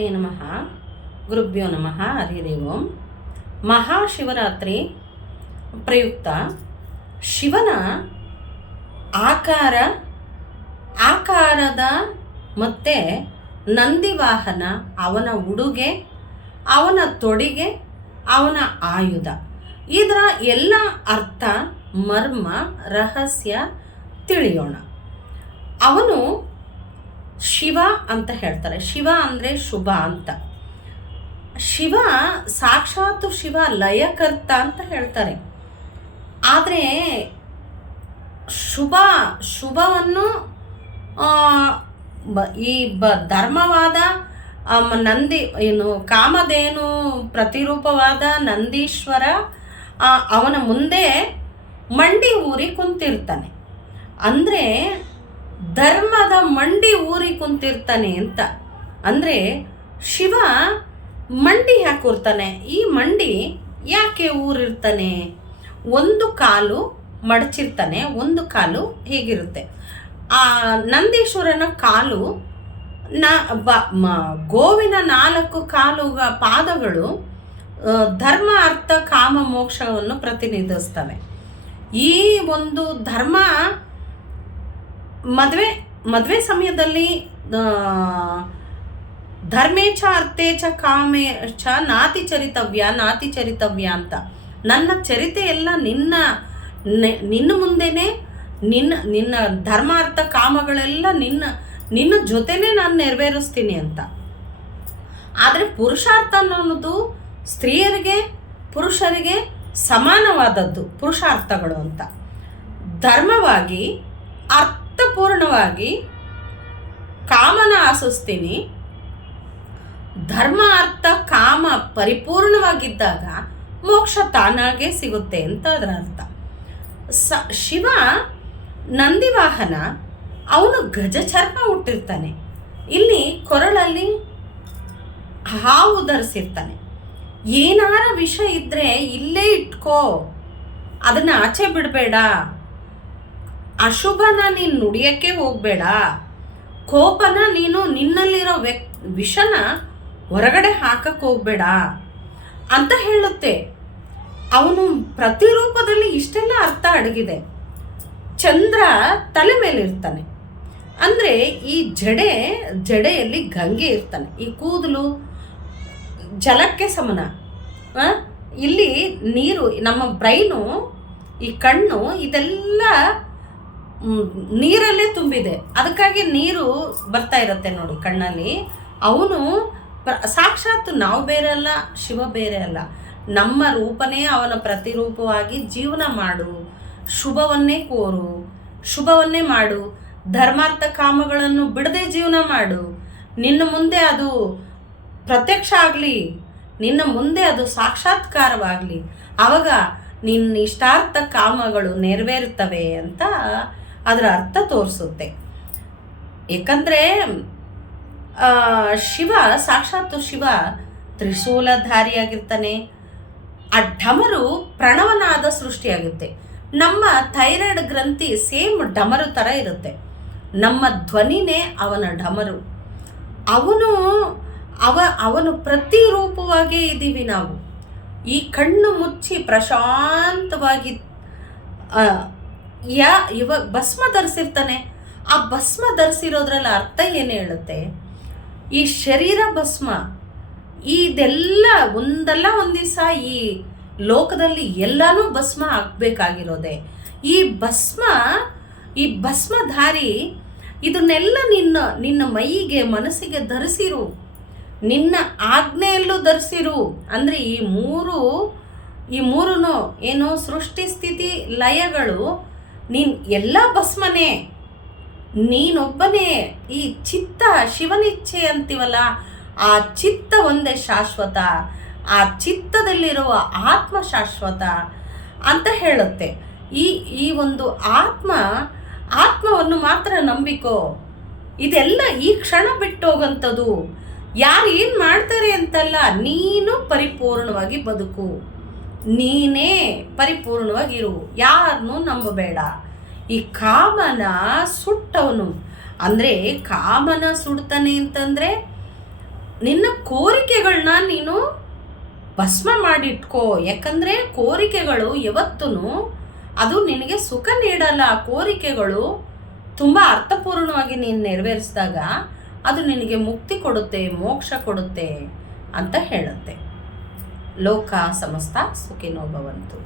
ಶ್ರೀಮಾತ್ರೇ ನಮಃ. ಗುರುಭ್ಯೋ ನಮಃ. ಹರಿ ಓಂ. ಮಹಾಶಿವರಾತ್ರಿ ಪ್ರಯುಕ್ತ. ಶಿವನ ಆಕಾರ, ಆಕಾರದ ಮತ್ತು ನಂದಿವಾಹನ ಅವನ ಉಡುಗೆ, ಅವನ ತೊಡಿಗೆ, ಅವನ ಆಯುಧ. ಇದರ ಎಲ್ಲ ಅರ್ಥ, ಮರ್ಮ, ರಹಸ್ಯ ತಿಳಿಯೋಣ. ಅವನು ಶಿವ ಅಂತ ಹೇಳ್ತಾರೆ. ಶಿವ ಅಂದರೆ ಶುಭ ಅಂತ. ಶಿವ ಸಾಕ್ಷಾತ್ ಶಿವ ಲಯಕರ್ತ ಅಂತ ಹೇಳ್ತಾರೆ. ಆದರೆ ಶುಭ, ಶುಭವನ್ನು ಈ ಬ, ಧರ್ಮವಾದ ನಂದಿ, ಏನು, ಕಾಮಧೇನು ಪ್ರತಿರೂಪವಾದ ನಂದೀಶ್ವರ ಅವನ ಮುಂದೆ ಮಂಡಿ ಊರಿ ಕುಂತಿರ್ತಾನೆ. ಅಂದರೆ ಧರ್ಮದ ಮಂಡಿ ಊರಿ ಕುಂತಿರ್ತಾನೆ ಅಂತ. ಅಂದರೆ ಶಿವ ಮಂಡಿ ಯಾಕೆ ಊರ್ತಾನೆ ಈ ಮಂಡಿ ಯಾಕೆ ಊರಿರ್ತಾನೆ? ಒಂದು ಕಾಲು ಮಡಚಿರ್ತಾನೆ, ಒಂದು ಕಾಲು ಹೀಗಿರುತ್ತೆ? ಆ ನಂದೀಶ್ವರನ ಕಾಲು ನ ಗೋವಿನ ನಾಲ್ಕು ಕಾಲು ಪಾದಗಳು ಧರ್ಮ, ಅರ್ಥ, ಕಾಮ, ಮೋಕ್ಷವನ್ನು ಪ್ರತಿನಿಧಿಸ್ತವೆ ಈ ಒಂದು ಧರ್ಮ ಮದುವೆ ಮದುವೆ ಸಮಯದಲ್ಲಿ ಆ, ಧರ್ಮೇಚ ಅರ್ಥೇಚ ಕಾಮೇ ಚ ನಾತಿ ಚರಿತವ್ಯ ನಾತಿ ಚರಿತವ್ಯ ಅಂತ. ನನ್ನ ಚರಿತೆ ಎಲ್ಲ ನಿನ್ನ ನಿನ್ನ ಮುಂದೆನೆ ನಿನ್ನ ನಿನ್ನ ಧರ್ಮಾರ್ಥ ಕಾಮಗಳೆಲ್ಲ ನಿನ್ನ ನಿನ್ನ ಜೊತೆನೇ ನಾನು ನೆರವೇರಿಸ್ತೀನಿ ಅಂತ. ಆದರೆ ಪುರುಷಾರ್ಥ ಅನ್ನೋದು ಸ್ತ್ರೀಯರಿಗೆ ಪುರುಷರಿಗೆ ಸಮಾನವಾದದ್ದು ಪುರುಷಾರ್ಥಗಳು ಅಂತ. ಧರ್ಮವಾಗಿ ಅರ್ಥಪೂರ್ಣವಾಗಿ ಕಾಮನ ಆಸಿಸ್ತೀನಿ ಧರ್ಮ ಅರ್ಥ ಕಾಮ ಪರಿಪೂರ್ಣವಾಗಿದ್ದಾಗ ಮೋಕ್ಷ ತಾನಾಗೇ ಸಿಗುತ್ತೆ ಅಂತ ಅದರ ಅರ್ಥ. ಸ, ಶಿವ ನಂದಿವಾಹನ ಅವನು ಗಜ ಗಜಚರ್ಮ ಹುಟ್ಟಿರ್ತಾನೆ. ಇಲ್ಲಿ ಕೊರಳಲ್ಲಿ ಹಾವು ಧರಿಸಿರ್ತಾನೆ ಏನಾರ ವಿಷ ಇದ್ರೆ ಇಲ್ಲೇ ಇಟ್ಕೋ. ಅದನ್ನ ಆಚೆ ಬಿಡಬೇಡ. ಅಶುಭನ ನೀನು ನುಡಿಯೋಕ್ಕೆ ಹೋಗಬೇಡ. ಕೋಪನ ನೀನು ನಿನ್ನಲ್ಲಿರೋ ವ್ಯಕ್, ವಿಷನ ಹೊರಗಡೆ ಹಾಕಕ್ಕೆ ಹೋಗಬೇಡ. ಅಂತ ಹೇಳುತ್ತೆ. ಅವನು ಪ್ರತಿರೂಪದಲ್ಲಿ ಇಷ್ಟೆಲ್ಲ ಅರ್ಥ ಅಡಗಿದೆ. ಚಂದ್ರ ತಲೆ ಮೇಲೆ ಇರ್ತಾನೆ. ಅಂದರೆ ಈ ಜಡೆ, ಜಡೆಯಲ್ಲಿ ಗಂಗೆ ಇರ್ತಾನೆ. ಈ ಕೂದಲು ಜಲಕ್ಕೆ ಸಮನ? ಇಲ್ಲಿ ನೀರು, ನಮ್ಮ ಬ್ರೈನು, ಈ ಕಣ್ಣು ಇದೆಲ್ಲ ನೀರಲ್ಲೇ ತುಂಬಿದೆ. ಅದಕ್ಕಾಗಿ ನೀರು ಬರ್ತಾ ಇರುತ್ತೆ ನೋಡಿ ಕಣ್ಣಲ್ಲಿ. ಅವನು ಸಾಕ್ಷಾತ್ ನಾವು ಬೇರೆ ಅಲ್ಲ, ಶಿವ ಬೇರೆ ಅಲ್ಲ. ನಮ್ಮ ರೂಪನೇ ಅವನ ಪ್ರತಿರೂಪವಾಗಿ ಜೀವನ ಮಾಡು. ಶುಭವನ್ನೇ ಕೋರು. ಶುಭವನ್ನೇ ಮಾಡು. ಧರ್ಮಾರ್ಥ ಕಾಮಗಳನ್ನು ಬಿಡದೆ ಜೀವನ ಮಾಡು. ನಿನ್ನ ಮುಂದೆ ಅದು ಪ್ರತ್ಯಕ್ಷ ಆಗಲಿ, ನಿನ್ನ ಮುಂದೆ ಅದು ಸಾಕ್ಷಾತ್ಕಾರವಾಗಲಿ, ಆವಾಗ ನಿನ್ನ ಇಷ್ಟಾರ್ಥ ಕಾಮಗಳು ನೆರವೇರುತ್ತವೆ ಅಂತ ಅದರ ಅರ್ಥ ತೋರಿಸುತ್ತೆ. ಏಕೆಂದರೆ ಶಿವ ಸಾಕ್ಷಾತ್ ಶಿವ ತ್ರಿಶೂಲಧಾರಿಯಾಗಿರ್ತಾನೆ. ಆ ಢಮರು ಪ್ರಣವನಾದ ಸೃಷ್ಟಿಯಾಗುತ್ತೆ. ನಮ್ಮ ಥೈರಾಯ್ಡ್ ಗ್ರಂಥಿ ಸೇಮ್ ಢಮರು ಥರ ಇರುತ್ತೆ. ನಮ್ಮ ಧ್ವನಿನೇ ಅವನ ಢಮರು ಅವನು, ಅವ, ಅವನು ಪ್ರತಿರೂಪವಾಗೇ ಇದ್ದೀವಿ ನಾವು. ಈ ಕಣ್ಣು ಮುಚ್ಚಿ ಪ್ರಶಾಂತವಾಗಿ ಯಾ ಇವಾಗ ಭಸ್ಮ ಧರಿಸಿರ್ತಾನೆ. ಆ ಭಸ್ಮ ಧರಿಸಿರೋದ್ರಲ್ಲಿ ಅರ್ಥ ಏನು ಹೇಳುತ್ತೆ? ಈ ಶರೀರ ಭಸ್ಮ, ಇದೆಲ್ಲ ಒಂದಲ್ಲ ಒಂದು ದಿವಸ ಈ ಲೋಕದಲ್ಲಿ ಎಲ್ಲನೂ ಭಸ್ಮ ಆಗಬೇಕಾಗಿರೋದೆ. ಈ ಭಸ್ಮ, ಈ ಭಸ್ಮಧಾರಿ ಇದನ್ನೆಲ್ಲ ನಿನ್ನ ನಿನ್ನ ಮೈಗೆ, ಮನಸ್ಸಿಗೆ ಧರಿಸಿರು. ನಿನ್ನ ಆಜ್ಞೆಯಲ್ಲೂ ಧರಿಸಿರು. ಅಂದರೆ ಈ ಮೂರು, ಈ ಮೂರೂ ಏನು ಸೃಷ್ಟಿ ಸ್ಥಿತಿ ಲಯಗಳು ನೀನು ಎಲ್ಲ ಭಸ್ಮನೇ, ನೀನೊಬ್ಬನೇ ಈ ಚಿತ್ತ ಶಿವನಿಚ್ಛೆ ಅಂತೀವಲ್ಲ, ಆ ಚಿತ್ತ ಒಂದೇ ಶಾಶ್ವತ, ಆ ಚಿತ್ತದಲ್ಲಿರುವ ಆತ್ಮ ಶಾಶ್ವತ ಅಂತ ಹೇಳುತ್ತೆ. ಈ ಈ ಒಂದು ಆತ್ಮ, ಆತ್ಮವನ್ನು ಮಾತ್ರ ನಂಬಿಕೋ. ಇದೆಲ್ಲ ಈ ಕ್ಷಣ ಬಿಟ್ಟು ಹೋಗಂಥದ್ದು ಯಾರು ಏನು ಮಾಡ್ತಾರೆ ಅಂತಲ್ಲ, ನೀನು ಪರಿಪೂರ್ಣವಾಗಿ ಬದುಕು. ನೀನೇ ಪರಿಪೂರ್ಣವಾಗಿರು ಯಾರನ್ನೂ ನಂಬಬೇಡ. ಈ ಕಾಮನ ಸುಟ್ಟವನು, ಅಂದರೆ ಕಾಮನ ಸುಡ್ತಾನೆ ಅಂತಂದರೆ ನಿನ್ನ ಕೋರಿಕೆಗಳನ್ನ ನೀನು ಭಸ್ಮ ಮಾಡಿಟ್ಕೋ. ಯಾಕಂದರೆ ಕೋರಿಕೆಗಳು ಯಾವತ್ತೂ ಅದು ನಿನಗೆ ಸುಖ ನೀಡಲ್ಲ. ಕೋರಿಕೆಗಳು ತುಂಬ ಅರ್ಥಪೂರ್ಣವಾಗಿ ನೀನು ನೆರವೇರಿಸಿದಾಗ ಅದು ನಿನಗೆ ಮುಕ್ತಿ ಕೊಡುತ್ತೆ, ಮೋಕ್ಷ ಕೊಡುತ್ತೆ ಅಂತ ಹೇಳುತ್ತೆ. ಲೋಕ ಸಮಸ್ತ ಸುಖಿನೋ ಭವಂತು